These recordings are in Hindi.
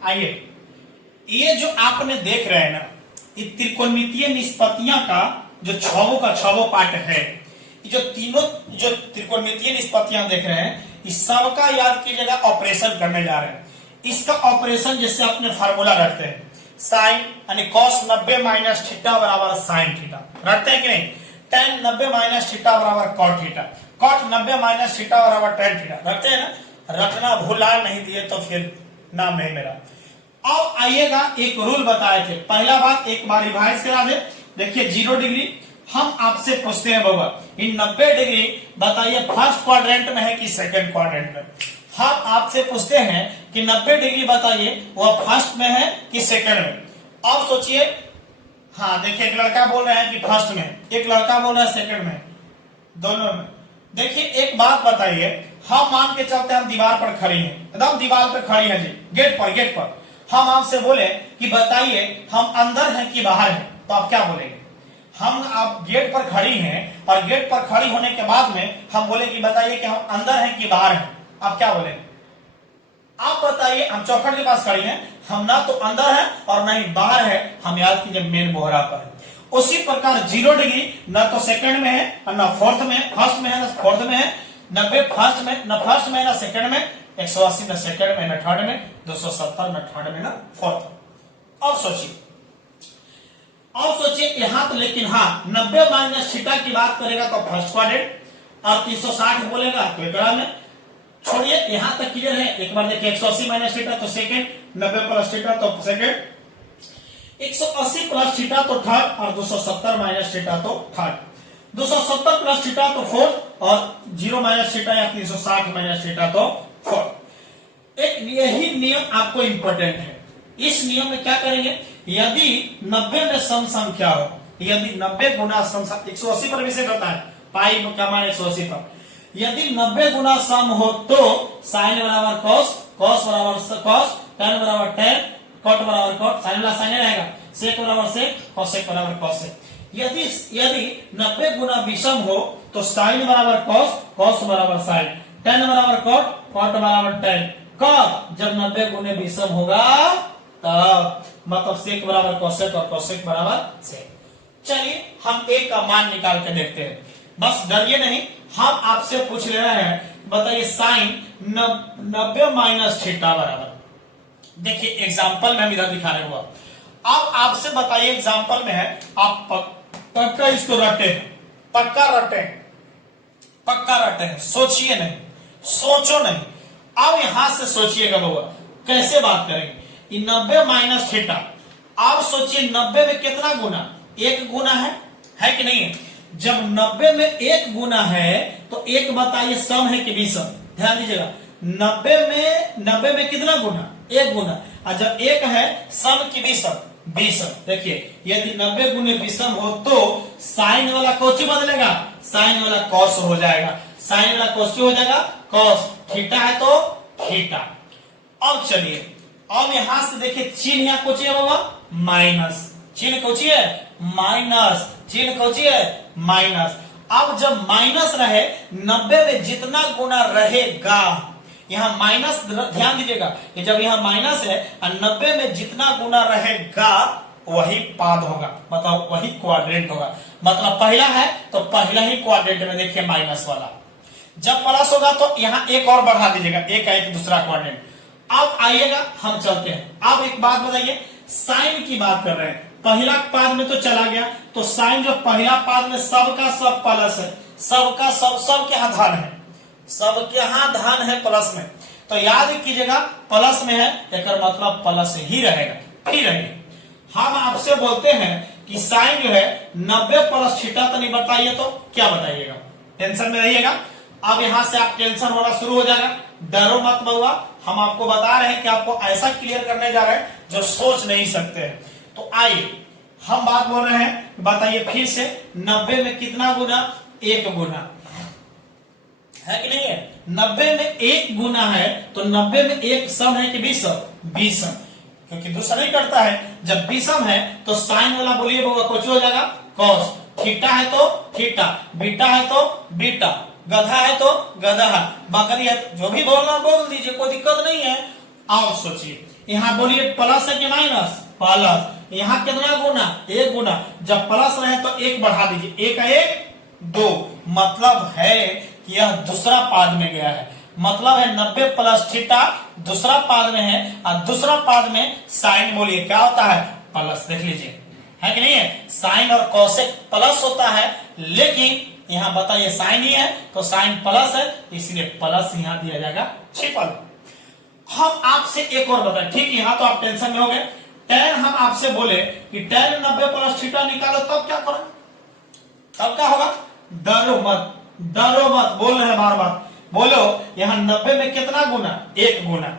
आइए, ये जो आपने देख रहे हैं ना, ये त्रिकोणमितीय निष्पत्तियां का जो छवों का छवों पार्ट है, ये जो तीनों जो त्रिकोणमितीय निष्पत्तियां देख रहे हैं, इस सबका याद कीजिएगा ऑपरेशन करने जा रहे हैं। इसका ऑपरेशन जैसे अपने फार्मूला रखते हैं, साइन यानी कॉस 90 माइनस थीटा बराबर साइन थीटा, रखते हैं कि नहीं? टेन 90 माइनस थीटा बराबर cot theta, cot 90 minus theta बराबर टेन थीटा, रखते हैं ना? रखना भूला नहीं दिए तो फिर नाम नहीं मेरा। अब आइएगा, एक रूल बताए थे, पहला बात एक बार रिवाइज करा दे। देखिए 0 डिग्री हम आपसे पूछते हैं बाबा, इन 90 डिग्री बताइए फर्स्ट क्वाड्रेंट में है कि सेकंड क्वाड्रेंट में? हम आपसे पूछते हैं कि 90 डिग्री बताइए वह फर्स्ट में है कि सेकंड में? अब सोचिए, हाँ देखिए, एक लड़का बोल रहे हैं कि फर्स्ट में, एक लड़का बोल रहा है सेकंड में, दोनों में। देखिए एक बात बताइए, हम मान के चलते हैं हम दीवार पर खड़ी हैं, एकदम दीवार पर खड़ी है जी, गेट पर हम आपसे बोले कि बताइए हम अंदर हैं कि बाहर हैं, तो आप क्या बोलेंगे? हम आप गेट पर खड़ी हैं और गेट पर खड़ी होने के बाद में हम बोले कि बताइए कि हम अंदर हैं कि बाहर हैं, आप क्या बोलेंगे? आप बताइए, हम चौखट के पास खड़ी हैं, हम ना तो अंदर है और ना ही बाहर है, हम याद कीजिए मेन बोहरा पर है। उसी प्रकार 0 डिग्री न तो सेकंड में है और न फोर्थ में, फर्स्ट में है न फोर्थ में है, 90 फर्स्ट में न सेकंड में, 180 न सेकंड में न थर्ड में, 270 न थर्ड में न फोर्थ। अब सोचिए यहां तो, लेकिन हाँ 90 माइनस थीटा की बात करेगा तो फर्स्ट क्वाड्रेंट और 360 बोलेगा तो एकड़ा में। छोड़िए यहां तक क्लियर है। एक बार देखिए 180 माइनस थीटा तो सेकंड, 90 प्लस थीटा तो सेकंड, 180 प्लस थीटा तो थर्ड और 270 माइनस थीटा तो थर्ड, 270 प्लस थीटा तो फोर्थ और 0 माइनस थीटा या 360 माइनस थीटा तो फोर्थ। एक यही नियम आपको इंपॉर्टेंट है। इस नियम में क्या करेंगे, यदि 90 में सम संख्या हो, यदि 90 गुना सम, 180 पर विषय होता है, पाई का मान 180 पर, यदि 90 गुना सम हो तो साइन बराबर कॉस, कॉस बराबर कॉस, टेन बराबर टेन, कॉट बराबर कॉट, साइन वाला साइन रहेगा, सेक बराबर सेक, कॉसेक बराबर कॉसेक। यदि 90 गुना विषम हो तो साइन बराबर कॉस, कॉस बराबर साइन, टेन बराबर कॉट, कॉट बराबर टेन। कब? जब 90 गुने विषम होगा तब, मतलब सेक बराबर कॉसेक और कॉसेक बराबर सेक। चलिए हम एक का मान निकाल के देखते हैं, बस डरिए नहीं। हम आपसे पूछ रहे हैं, बताइए साइन 90 माइनस थीटा बराबर, देखिए एग्जाम्पल में हम इधर दिखा रहे हुआ। अब आपसे बताइए एग्जाम्पल में है, आप पक्का इसको रटे, पक्का रटे हैं, सोचिए नहीं, सोचो नहीं। अब यहां से सोचिएगा बाबा कैसे बात करेंगे। 90 माइनस थीटा, आप सोचिए 90 में कितना गुना, एक गुना है कि नहीं है? जब 90 में एक गुना है तो एक बताइए सम है कि विषम? ध्यान दीजिएगा, 90 में कितना गुना, एक गुना, और जब एक है सम की विषम, विषम। देखिए यदि 90 गुने विषम हो तो साइन वाला कौची बदलेगा, साइन वाला कॉस हो जाएगा, साइन वाला कौची हो जाएगा कॉस, थीटा है तो थीटा। अब चलिए, अब यहां से देखिए चिन्ह यहाँ कौची है बाबा, माइनस, चिन्ह कौची है माइनस, चिन्ह कौची है माइनस। अब जब माइनस रहे, 90 में जितना गुना रहेगा, यहां माइनस, ध्यान दीजिएगा कि जब यहां माइनस है और 90 में जितना गुना रहेगा वही पाद होगा, मतलब वही क्वाड्रेंट होगा। मतलब पहला है तो पहला ही क्वाड्रेंट में देखिए माइनस वाला, जब प्लस होगा तो यहां एक और बढ़ा दीजिएगा, एक है दूसरा क्वाड्रेंट। अब आइएगा हम चलते हैं। अब एक बात बताइए, साइन की बात कर रहे हैं, पहला पाद में तो चला गया, तो साइन जो पहला पाद में सबका सब प्लस है, सबका सब के यहां धन है, सबके यहां धन है प्लस में, तो याद कीजिएगा प्लस में है, एक मतलब प्लस ही रहेगा, ही रहेगा। हम आपसे बोलते हैं कि साइन जो है 90 प्लस थीटा तो नहीं बताइए, तो क्या बताइएगा? टेंशन में रहिएगा। अब यहां से आप टेंशन होना शुरू हो जाएगा, डरो मत बउआ, हम आपको बता रहे हैं कि आपको ऐसा क्लियर करने जा रहे हैं जो सोच नहीं सकते हैं। तो आइए हम बात बोल रहे हैं, बताइए फिर से 90 में कितना गुना, एक गुना है कि नहीं है? 90 में एक गुना है तो 90 में एक सम है कि विषम, विषम, क्योंकि दूसरा नहीं करता है। जब विषम है तो साइन वाला बोलिए बाबा कुछ हो जाएगा कॉस, थीटा है तो थीटा, बीटा है तो बीटा, गधा है तो गधा, बकरी है तो, जो भी बोलना बोल दीजिए, कोई दिक्कत नहीं है। आप सोचिए यहाँ बोलिए प्लस है कि माइनस, प्लस। यहाँ कितना गुना, एक गुना। जब प्लस रहे तो एक बढ़ा दीजिए, एक है एक, दो, मतलब है कि यह दूसरा पाद में गया है। मतलब है 90 प्लस थीटा दूसरा पाद में है, और दूसरा पाद में साइन बोलिए क्या होता है, प्लस। देख लीजिए है कि नहीं है, साइन और कोसेक प्लस होता है, लेकिन यहाँ बताइए साइन ही है तो साइन प्लस है, इसलिए प्लस यहाँ दिया जाएगा छिपल। हम आपसे एक और बताएं, ठीक, यहाँ तो आप टेंशन में हो गए। टेन हम आपसे बोले कि टेन 90 प्लस थीटा निकालो, तब क्या करोगे, तब क्या होगा, डरो मत, डरो मत, बोल रहे हैं बार बार, बोलो यहाँ 90 में कितना गुना, एक गुना।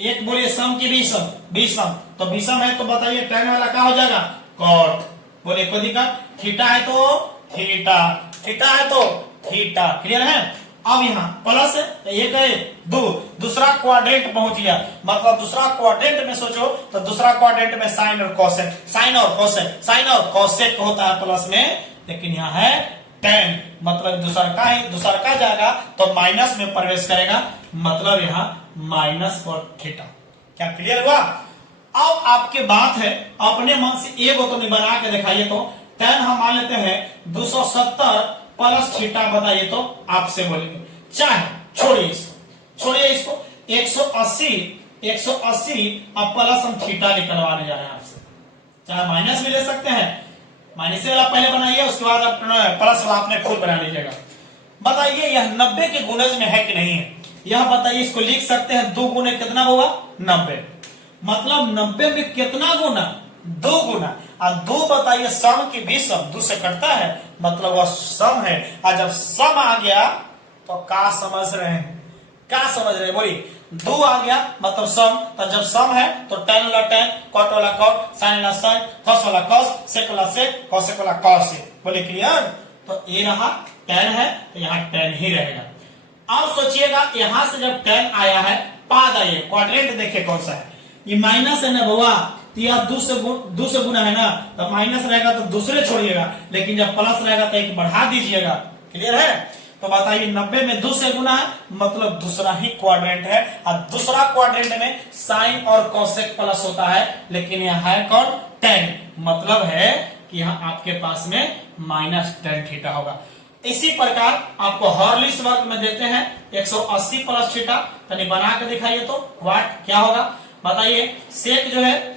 एक बोलिए सम की विषम, विषम तो विषम है तो बताइए टेन वाला क्या हो जाएगा, कॉट। बोले कोई दिक्कत, थीटा है तो थीटा, थीटा है तो थीटा। क्लियर है। अब यहाँ प्लस है, एक है दो, दूसरा क्वाड्रेंट पहुंच गया, मतलब दूसरा क्वाड्रेंट में सोचो तो दूसरा क्वाड्रेंट में साइन और कोसेक, साइन और कोसेक, साइन और कोसेक होता है प्लस में, लेकिन यहाँ है टेन, मतलब दूसरा का जाएगा तो माइनस में प्रवेश करेगा, मतलब यहाँ माइनस और थीटा। क्या क्लियर हुआ। अब आपके बात है अपने मन से एक तो नहीं बना के दिखाइए, तो टेन हम मान लेते हैं 270 प्लस थीटा, बताइए तो आपसे बोलेंगे, चाहे छोड़िए इसको, छोड़िए इसको, 180 अब प्लस हम थीटा निकलवाने जा रहे हैं आपसे, चाहे माइनस भी ले सकते हैं, माइनस वाला पहले बनाइए, उसके बाद प्लस वाला आपने खुद बना लीजिएगा। बताइए यह 90 के गुणज में है कि नहीं है, यह बताइए। इसको लिख सकते हैं, 2 गुने कितना होगा, 90, मतलब 90 में कितना गुना, 2 गुना। और 2 बताइए सम की विषम, 2 से कटता है, मतलब वह सम है। और जब सम आ गया तो क्या समझ रहे हैं, क्या समझ रहे हैं, बोलिए 2 आ गया मतलब सम, तो जब सम है तो टेन वाला टेन, कॉट वाला कॉट, साइन वाला साइन, कॉस वाला कॉस, सेक वाला सेक, कॉसेक वाला कॉस। बोले क्लियर। तो ये रहा टेन है तो यहाँ टेन ही रहेगा। अब सोचिएगा यहां से जब टेन आया है, पाद आइए, क्वाड्रेंट देखिए कौन सा है, ये माइनस है ना बउआ, तो यह 2 से गुना है ना, तो माइनस रहेगा तो दूसरे छोड़िएगा, लेकिन जब प्लस रहेगा तो एक बढ़ा दीजिएगा। क्लियर है। तो बताइए 90 में 2 से गुना है, मतलब दूसरा ही क्वाड्रेंट है, और दूसरा क्वाड्रेंट में साइन और कोसेक प्लस होता है, लेकिन यहाँ है कौन, टेन, मतलब है कि यहाँ आपके पास में माइनस टेन थीटा होगा। इसी प्रकार आपको हॉर्लिक्स वर्ग में देते हैं 180 प्लस थीटा, तनी बना के दिखाइए तो वाट क्या होगा, बताइए। सेक जो है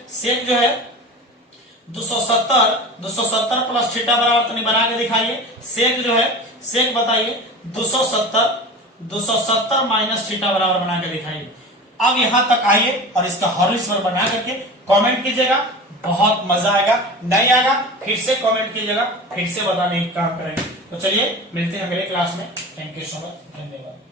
270 प्लस थीटा बराबर, तनी बना के दिखाइए। सेक जो है, सेक बताइए 270 माइनस थीटा बराबर बना के दिखाइए। अब यहां तक आइए और इसका हॉर्लिक्स वर्ग बना करके कमेंट कीजिएगा, बहुत मजा आएगा। नहीं आएगा फिर से कमेंट कीजिएगा, फिर से बताने का काम करेंगे। तो चलिए मिलते हैं अगले क्लास में। थैंक यू सो मच, धन्यवाद।